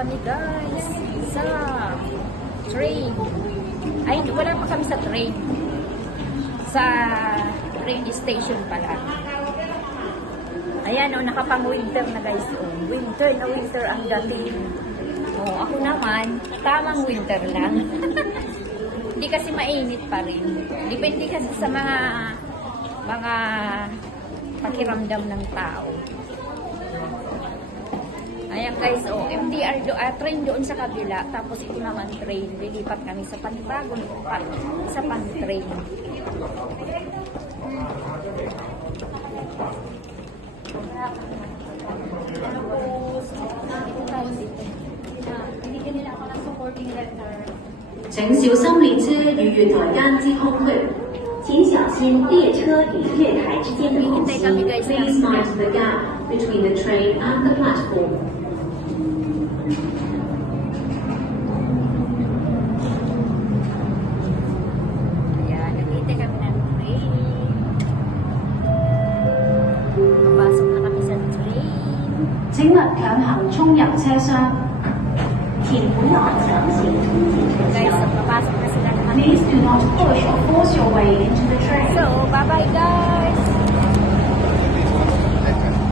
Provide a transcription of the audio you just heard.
kami guys sa train. Ay, wala pa kami sa train. Sa train station pala. Ayan, oh, nakapang-winter na guys. Oh, winter na winter ang dating. Oh, ako naman, tamang winter lang. Hindi kasi mainit pa rin. Depende kasi sa mga pakiramdam ng tao. Ayan guys, oh, MTR train doon sa kabila. Tapos ito naman train. Lilipat kami sa panibagong sa pan-train. Binigyan nila ako ng supporting letter. 請小心列車與月台間之空隙。請小心列車與月台之間的空隙。Please mind the gap between the train and the platform. Ayan, nag-hintay kami ng train. Papasok na kami sa train. 請勿強行衝入車廂。請不要強行衝進車 Guys, 廂。 papasok na sila naman. Please do not push or force your way into the train. So, bye-bye guys!